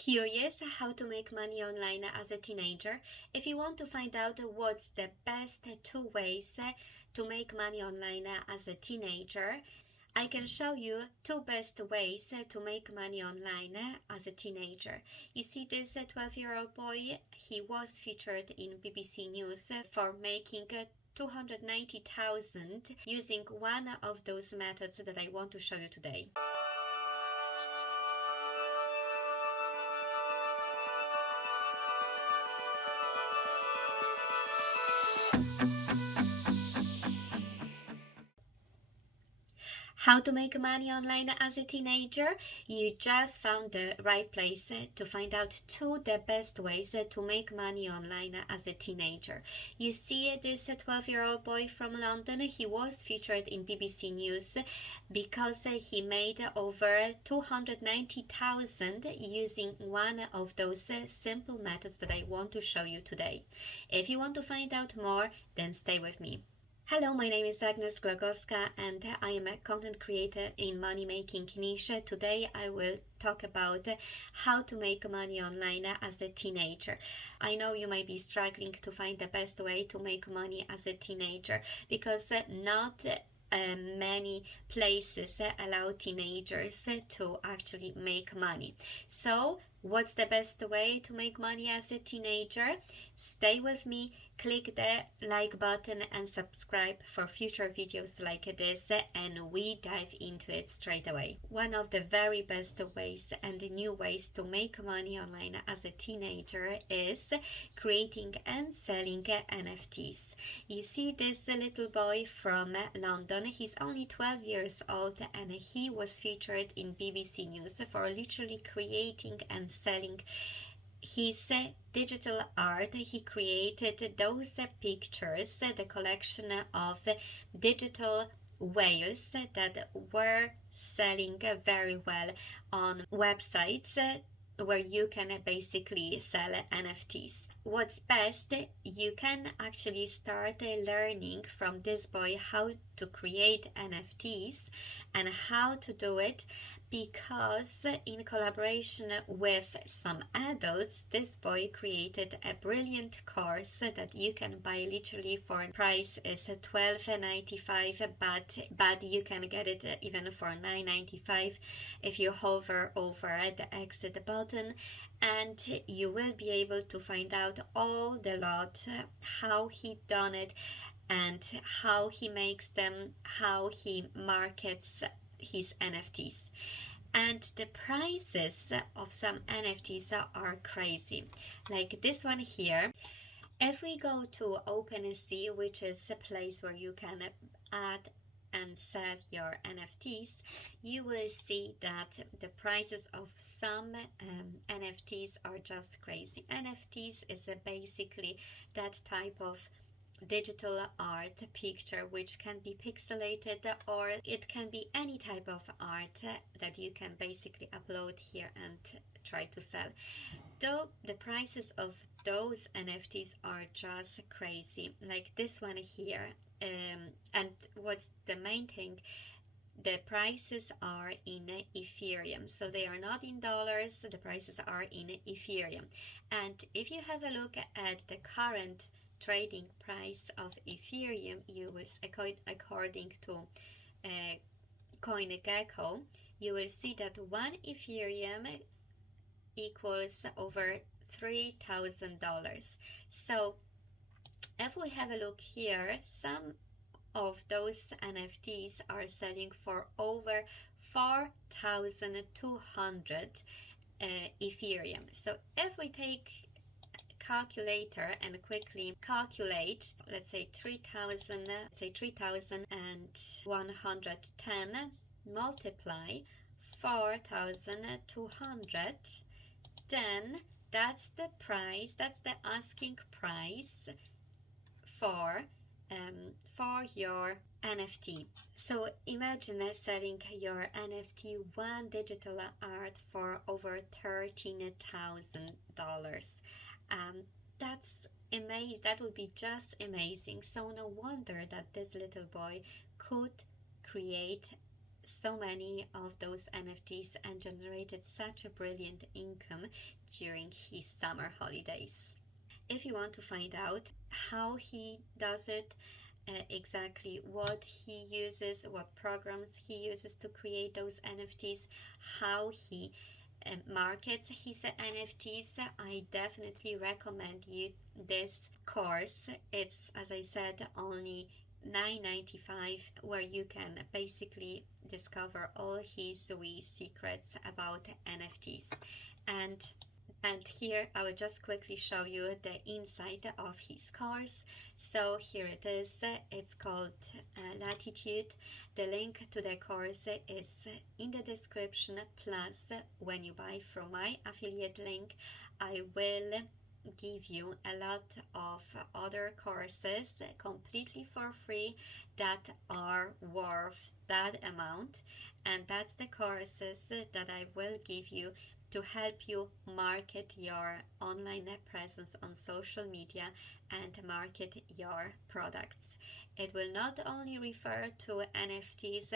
Curious how to make money online as a teenager? If you want to find out what's the best two ways to make money online as a teenager, I can show you two best ways to make money online as a teenager. You see this 12-year-old boy, he was featured in BBC News for making 290,000 using one of those methods that I want to show you today. How to make money online as a teenager? You just found the right place to find out the best ways to make money online as a teenager. You see this 12-year-old boy from London, he was featured in BBC News because he made over 290,000 using one of those simple methods that I want to show you today. If you want to find out more, then stay with me. Hello, my name is AGNES and I am a content creator in money-making niche. Today I will talk about how to make money online as a teenager. I know you might be struggling to find the best way to make money as a teenager because not many places allow teenagers to actually make money. So what's the best way to make money as a teenager? Stay with me, click the like button and subscribe for future videos like this, and we dive into it straight away. One of the very best ways and new ways to make money online as a teenager is creating and selling NFTs. You see this little boy from London, he's only 12 years old and he was featured in BBC News for literally creating and selling his digital art. He created those pictures, the collection of digital whales that were selling very well on websites where you can basically sell NFTs. What's best, you can actually start learning from this boy how to create NFTs and how to do it, because in collaboration with some adults, this boy created a brilliant course that you can buy literally for price is $12.95, but you can get it even for $9.95 if you hover over the exit button, and you will be able to find out all the lot, how he done it and how he makes them, how he markets his NFTs. And the prices of some NFTs are crazy. Like this one here. If we go to OpenSea, which is a place where you can add and sell your NFTs, you will see that the prices of some NFTs are just crazy. NFTs is basically that type of digital art picture which can be pixelated, or it can be any type of art that you can basically upload here and try to sell. Though the prices of those NFTs are just crazy, like this one here, and what's the main thing, the prices are in Ethereum, so they are not in dollars, the prices are in Ethereum. And if you have a look at the current trading price of Ethereum, you will, according to CoinGecko, you will see that one Ethereum equals over $3,000. So if we have a look here, some of those NFTs are selling for over 4,200 Ethereum. So if we take calculator and quickly calculate, let's say 3,110 multiply 4,200, then that's the price, that's the asking price for your NFT. So imagine selling your NFT, one digital art, for over $13,000. That's amazing. That would be just amazing. So no wonder that this little boy could create so many of those NFTs and generated such a brilliant income during his summer holidays. If you want to find out how he does it, exactly what he uses, what programs he uses to create those NFTs, how he markets his NFTs, I definitely recommend you this course. It's, as I said, only $9.95, where you can basically discover all his wee secrets about NFTs. And here I will just quickly show you the inside of his course. So here it is. It's called Latitude. The link to the course is in the description. Plus, when you buy from my affiliate link, I will give you a lot of other courses completely for free that are worth that amount. And that's the courses that I will give you to help you market your online presence on social media and market your products. It will not only refer to NFTs,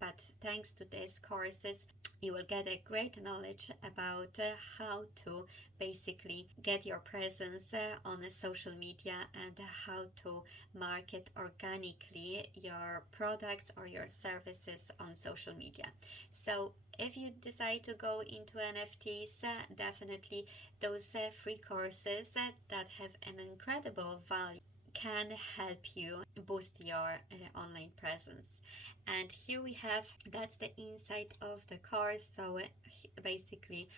but thanks to these courses, you will get a great knowledge about how to basically get your presence on social media and how to market organically your products or your services on social media. So if you decide to go into NFTs, definitely those free courses that have an incredible value can help you boost your online presence. And here we have, that's the inside of the course. So basically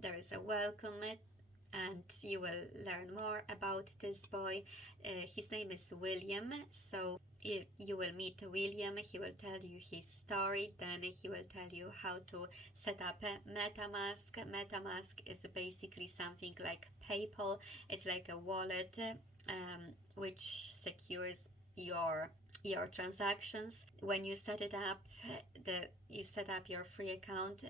there is a welcome and you will learn more about this boy. His name is William. So you will meet William. He will tell you his story. Then he will tell you how to set up a MetaMask. MetaMask is basically something like PayPal. It's like a wallet which secures your transactions. When you set it up, you set up your free account,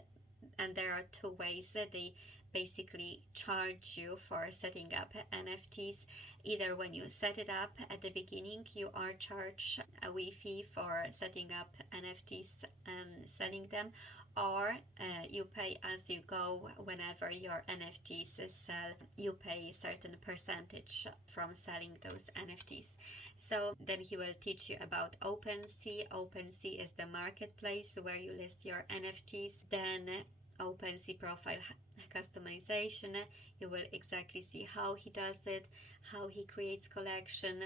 and there are two ways that they basically charge you for setting up NFTs. Either when you set it up at the beginning, you are charged a wee fee for setting up NFTs and selling them, or you pay as you go. Whenever your NFTs sell, you pay a certain percentage from selling those NFTs. So then he will teach you about OpenSea. OpenSea is the marketplace where you list your NFTs. Then OpenSea profile customization, you will exactly see how he does it, how he creates collection,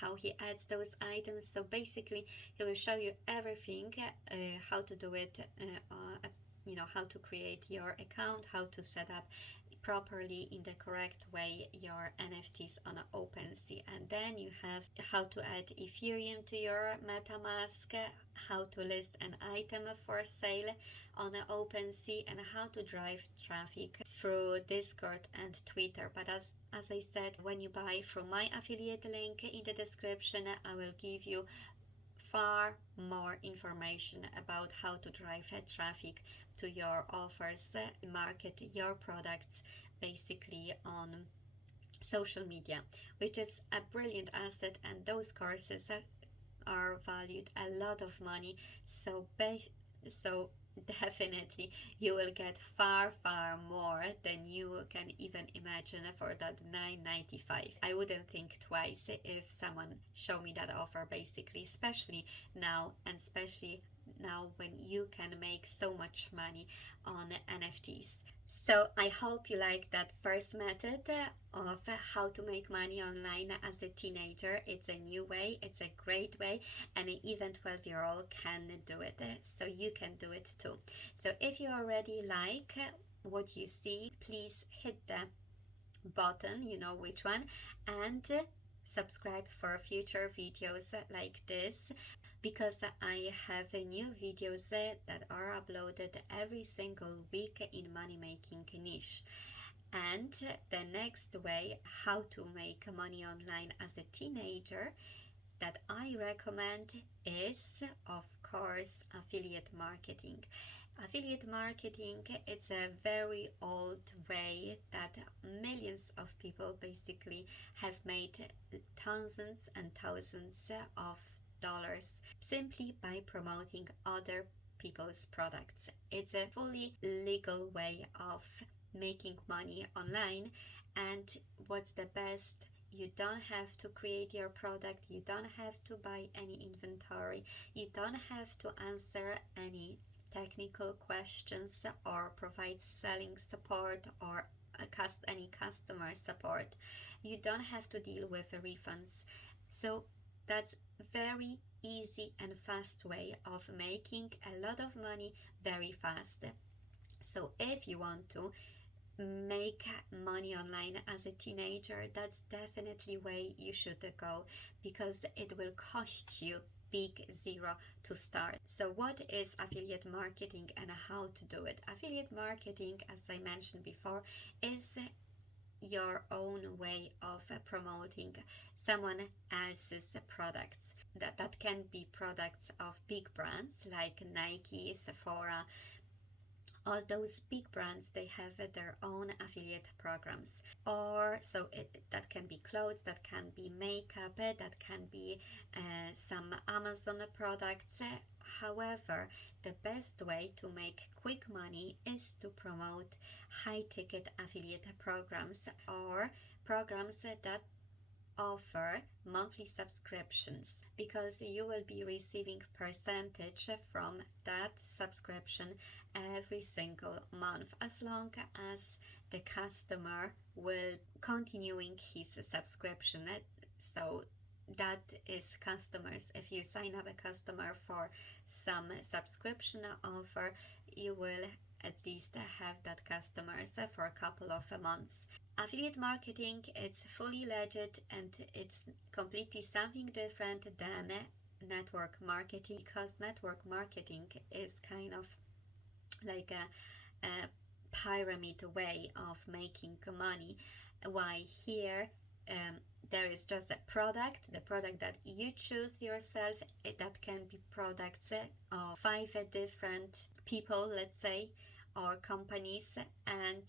how he adds those items. So basically he will show you everything, how to do it, how to create your account, how to set up properly in the correct way your NFTs on OpenSea. And then you have how to add Ethereum to your MetaMask, how to list an item for sale on OpenSea, and how to drive traffic through Discord and Twitter. But as I said, when you buy from my affiliate link in the description, I will give you far more information about how to drive traffic to your offers, market your products basically on social media, which is a brilliant asset, and those courses are valued a lot of money. So definitely you will get far more than you can even imagine for that $9.95. I wouldn't think twice if someone showed me that offer, basically, especially now when you can make so much money on NFTs. So I hope you like that first method of how to make money online as a teenager. It's a new way, it's a great way, and even 12-year-old can do it. So you can do it too. So if you already like what you see, please hit the button, you know which one, and subscribe for future videos like this, because I have new videos that are uploaded every single week in money making niche. And the next way how to make money online as a teenager that I recommend is, of course, affiliate marketing. Affiliate marketing, it's a very old way that millions of people basically have made thousands and thousands of simply by promoting other people's products. It's a fully legal way of making money online. And what's the best? You don't have to create your product, you don't have to buy any inventory, you don't have to answer any technical questions or provide selling support or any customer support. You don't have to deal with refunds. So that's very easy and fast way of making a lot of money very fast. So if you want to make money online as a teenager, that's definitely way you should go, because it will cost you big zero to start. So what is affiliate marketing and how to do it? Affiliate marketing, as I mentioned before, is your own way of promoting someone else's products. That can be products of big brands like Nike, Sephora. All those big brands, they have their own affiliate programs. Or that can be clothes, that can be makeup, that can be some Amazon products. However, the best way to make quick money is to promote high ticket affiliate programs, or programs that offer monthly subscriptions, because you will be receiving percentage from that subscription every single month, as long as the customer will continuing his subscription. So that is customers. If you sign up a customer for some subscription offer, you will at least have that customers for a couple of months. Affiliate marketing, it's fully legit and it's completely something different than network marketing, because network marketing is kind of like a pyramid way of making money. Why here there is just a product, the product that you choose yourself. That can be products of 5 different people, let's say, or companies, and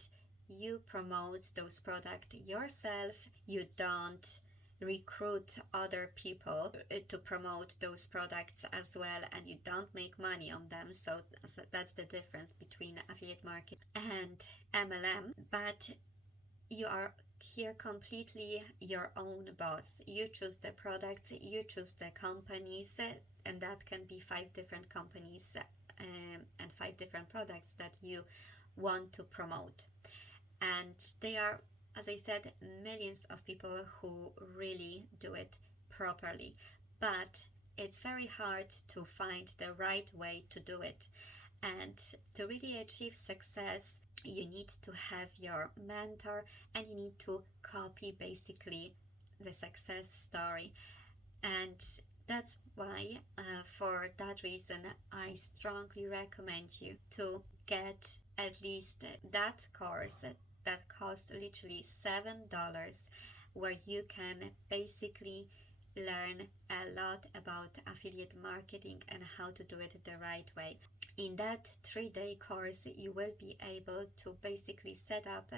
you promote those products yourself. You don't recruit other people to promote those products as well, and you don't make money on them. So that's the difference between affiliate marketing and MLM. But you are here completely your own boss. You choose the products, you choose the companies, and that can be 5 different companies and 5 different products that you want to promote. And they are, as I said, millions of people who really do it properly. But it's very hard to find the right way to do it. And to really achieve success, you need to have your mentor and you need to copy basically the success story. And that's why, for that reason, I strongly recommend you to get at least that course that costs literally $7, where you can basically learn a lot about affiliate marketing and how to do it the right way. In that 3-day course, you will be able to basically set up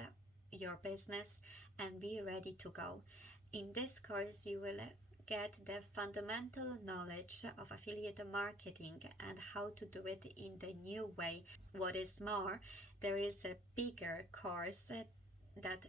your business and be ready to go. In this course, you will get the fundamental knowledge of affiliate marketing and how to do it in the new way. What is more, there is a bigger course that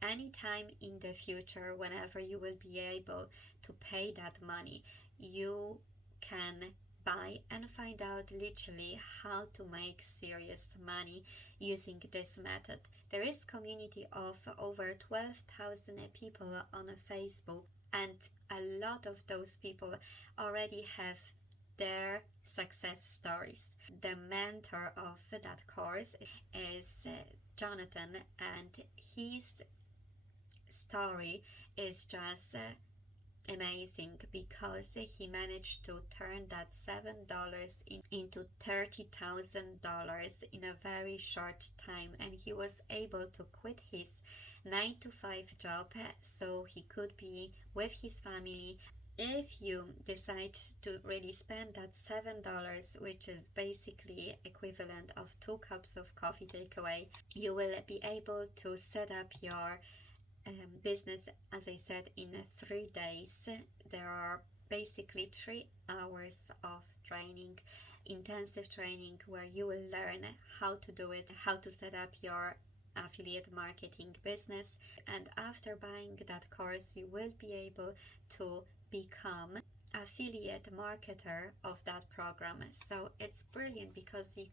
anytime in the future, whenever you will be able to pay that money, you can buy and find out literally how to make serious money using this method. There is community of over 12,000 people on Facebook, and a lot of those people already have their success stories. The mentor of that course is Jonathan, and his story is just amazing, because he managed to turn that $7 into $30,000 in a very short time, and he was able to quit his 9-to-5 job so he could be with his family. If you decide to really spend that $7, which is basically equivalent of 2 cups of coffee takeaway, you will be able to set up your business, as I said, in 3 days. There are basically 3 hours of training, intensive training, where you will learn how to do it, how to set up your affiliate marketing business. And after buying that course, you will be able to become affiliate marketer of that program. So it's brilliant because you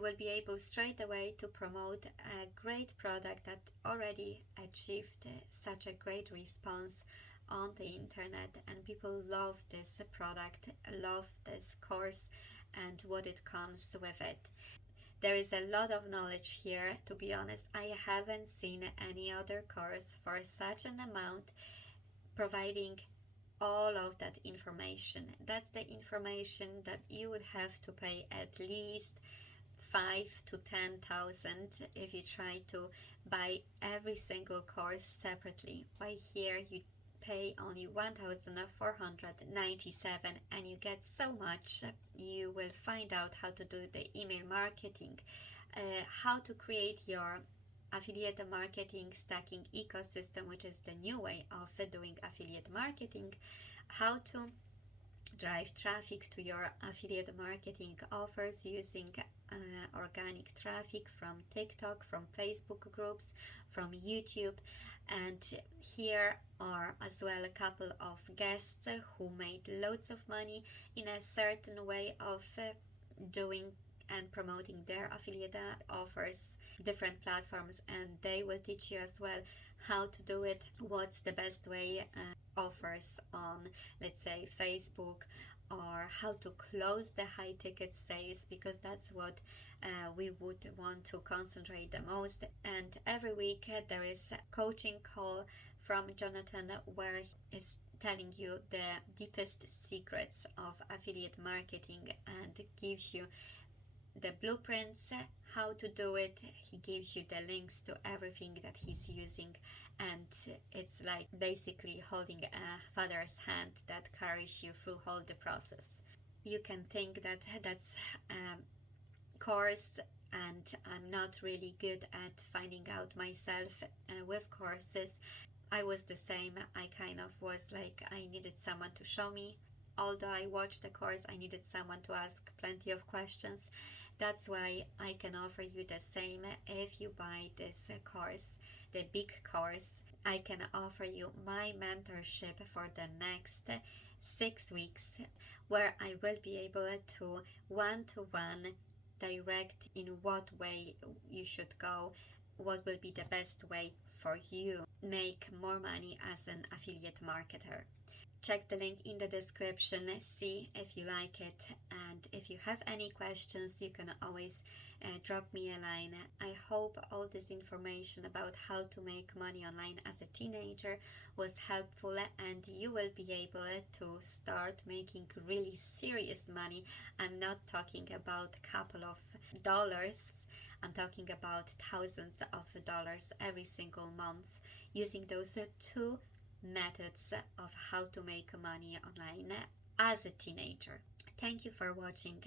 will be able straight away to promote a great product that already achieved such a great response on the internet, and people love this product, love this course and what it comes with it. There is a lot of knowledge here. To be honest, I haven't seen any other course for such an amount providing all of that information. That's the information that you would have to pay at least 5 to 10,000 if you try to buy every single course separately. By here you pay only 1,497 and you get so much. You will find out how to do the email marketing, how to create your affiliate marketing stacking ecosystem, which is the new way of doing affiliate marketing, how to drive traffic to your affiliate marketing offers using organic traffic from TikTok, from Facebook groups, from YouTube. And here are as well a couple of guests who made loads of money in a certain way of doing and promoting their affiliate offers, different platforms, and they will teach you as well how to do it, what's the best way offers on, let's say, Facebook, or how to close the high ticket sales, because that's what we would want to concentrate the most. And every week there is a coaching call from Jonathan where he is telling you the deepest secrets of affiliate marketing and gives you the blueprints, how to do it. He gives you the links to everything that he's using, and it's like basically holding a father's hand that carries you through all the process. You can think that that's a course and I'm not really good at finding out myself with courses. I was the same. I kind of was like, I needed someone to show me. Although I watched the course, I needed someone to ask plenty of questions. That's why I can offer you the same. If you buy this course, the big course, I can offer you my mentorship for the next 6 weeks, where I will be able to one-to-one direct in what way you should go, what will be the best way for you make more money as an affiliate marketer. Check the link in the description, see if you like it, and if you have any questions you can always drop me a line. I hope all this information about how to make money online as a teenager was helpful and you will be able to start making really serious money. I'm not talking about a couple of dollars, I'm talking about thousands of dollars every single month using those two methods of how to make money online as a teenager. Thank you for watching.